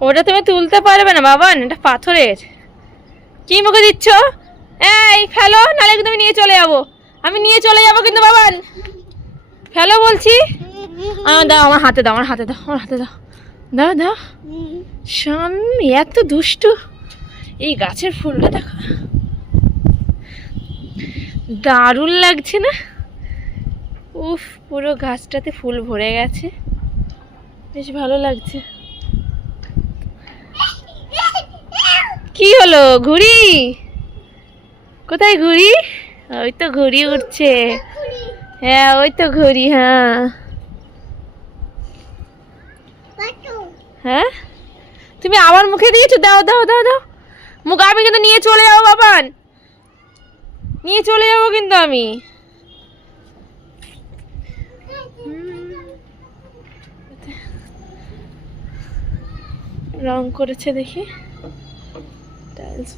ওটা তুমি তুলতে পারবে না বাবান এটা পাথরের। কি মুখে দিচ্ছ? এই, ফেলো, নাহলে আমি নিয়ে চলে যাব। আমি নিয়ে চলে যাব কিন্তু বাবান ফেলো বলছি। আমার দাও, আমার হাতে দাও, আমার হাতে দাও, আমার হাতে দাও। দাও দাও। শান এত দুষ্টু। এই গাছের ফুলটা দেখো। দারুণ লাগছে না? উফ, পুরো গাছটাতে ফুল ভরে গেছে। বেশ ভালো লাগছে। কি হলো, ঘুড়ি? কোথায় ঘুড়ি? ওই তো ঘুড়ি উঠছে হ্যাঁ ওই তো ঘুড়ি হ্যাঁ। হ্যাঁ? তুমি আমার মুখে দিয়েছ? দাও দাও দাও দাও। মুখ আমি কিন্তু নিয়ে চলে যাব, বাবান। নিয়ে চলে যাব কিন্তু আমি। রং করেছে দেখি। টাইলস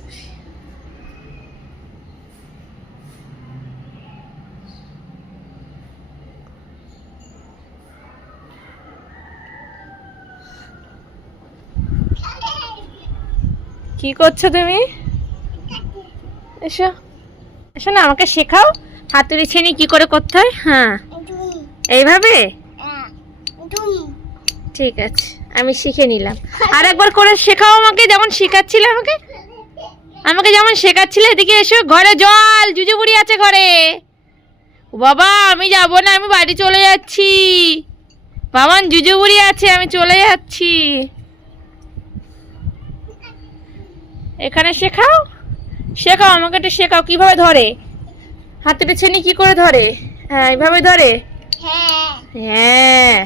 কি করছ তুমি? এসো। এসো না, আমাকে শেখাও। হাতুড়ি ছেনি কি করে করতে হয়? হ্যাঁ। এইভাবে? ঠিক আছে, আমি শিখে নিলাম। আর একবার করে শেখাও আমাকে, যেমন শেখাচ্ছিলে আমাকে। আমাকে যেমন শেখাচ্ছিলে এদিকে এসো। ঘরে জল জুজু বুড়ি আছে ঘরে। বাবা আমি যাব না আমি বাড়ি চলে যাচ্ছি। বাবান জুজু বুড়ি আছে আমি চলে যাচ্ছি। এখানে শেখাও? শেখাও আমাকে একটু শেখাও কীভাবে ধরে? হাতেটা ছেনি কি করে ধরে? হ্যাঁ এইভাবে ধরে? হ্যাঁ।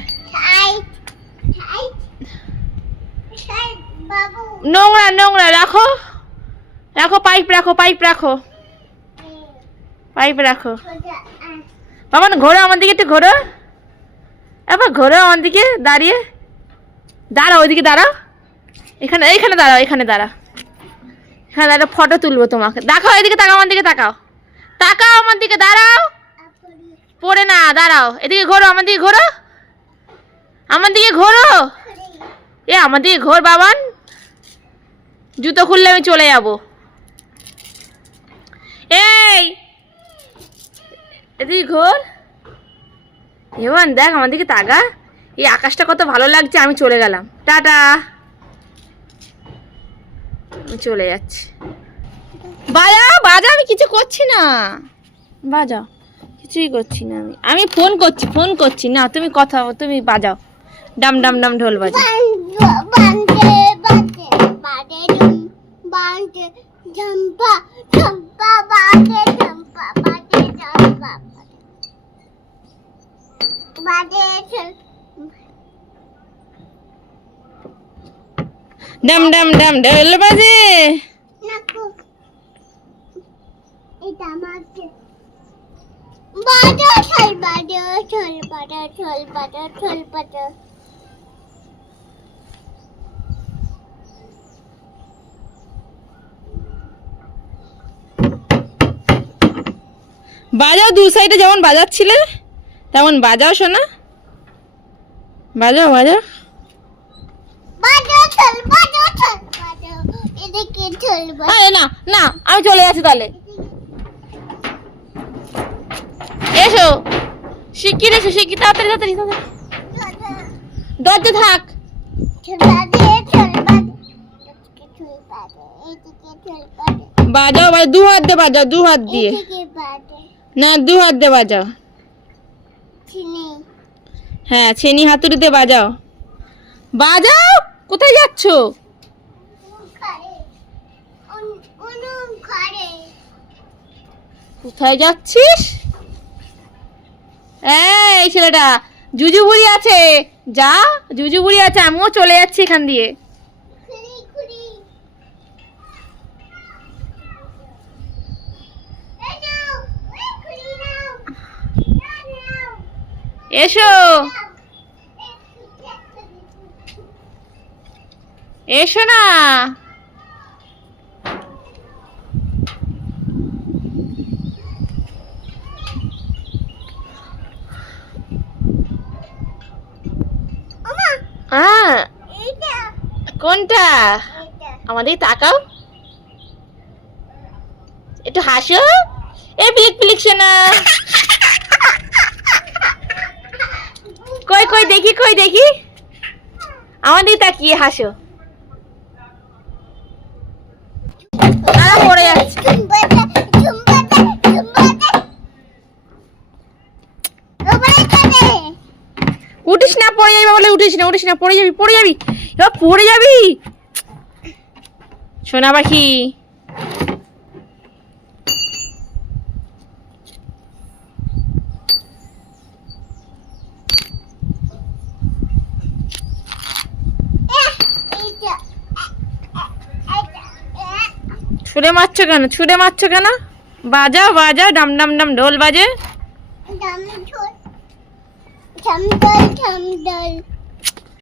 নোংরা নোংরা রাখো। রাখো পাইপ রাখো পাইপ রাখো। পাইপ রাখো। বাবা, ঘোরো আমার দিকে একটু, ঘোরো। এবার ঘোরো আমার দিকে, দাঁড়িয়ে। দাঁড়াও, ওইদিকে দাঁড়াও। এখানে, এইখানে দাঁড়াও, এখানে দাঁড়াও। এখানে দাঁড়াও ফটো তুলবো তোমাকে। দেখাও, এদিকে তাকাও, আমার দিকে তাকাও। তাকাও, আমার দিকে, দাঁড়াও। পড়ে না, দাঁড়াও। এদিকে ঘোরো, আমার দিকে ঘোরো। আমার দিকে ঘোরো। এ, আমার দিকে ঘোর, বাবান। জুতো খুললে আমি চলে যাব এই এদিকে ঘোর এমন দেখ আমার দিকে তাকা এই আকাশটা কত ভালো লাগছে আমি চলে গেলাম টাটা আমি চলে যাচ্ছি বাজা বাজা আমি কিছু করছি না বাজাও কিছুই করছি না আমি আমি ফোন করছি ফোন করছি না তুমি কথা তুমি বাজাও ডাম ডাম ডাম ঢোল বাজাও ডাম ডাম ডাম ঢোল বাজে। বাজাও দু সাইডে যেমন বাজাচ্ছিলে। তেমন বাজাও শোনা বাজাও বাজাও। না না আমি চলে যাচ্ছি তাহলে। এসো। শিগগির এসো শিগগির তাড়াতাড়ি তাড়াতাড়ি দরজা থাক। বাজাও বাজাও। দু হাত দিয়ে বাজাও দু হাত দিয়ে। না দু হাত দিয়ে বাজাও। হ্যাঁ ছেনি হাতুড়িতে বাজাও। বাজাও? কোথায় যাচ্ছ? কোথায় যাচ্ছিস? এই ছেলেটা জুজু বুড়ি আছে। যা জুজু বুড়ি আছে আমিও চলে যাচ্ছি এখান দিয়ে। এসো। এসো না। কোনটা? আমাদের তাকাও। একটু হাসো। এ পিলিক পিলিক শোনা কই কই, দেখি কই, দেখি। আমাদের তাকিয়ে হাসো। পড়ে যাচ্ছে। উঠিস না, পড়ে যাবি বলে উঠিস না উঠিস না, পড়ে যাবি পড়ে যাবি। পড়ে যাবি। সোনা পাখি। ছুঁড়ে মারছো কেন? ছুঁড়ে মারছো কেন? বাজা বাজা। ডাম ডাম ডাম ঢোল বাজে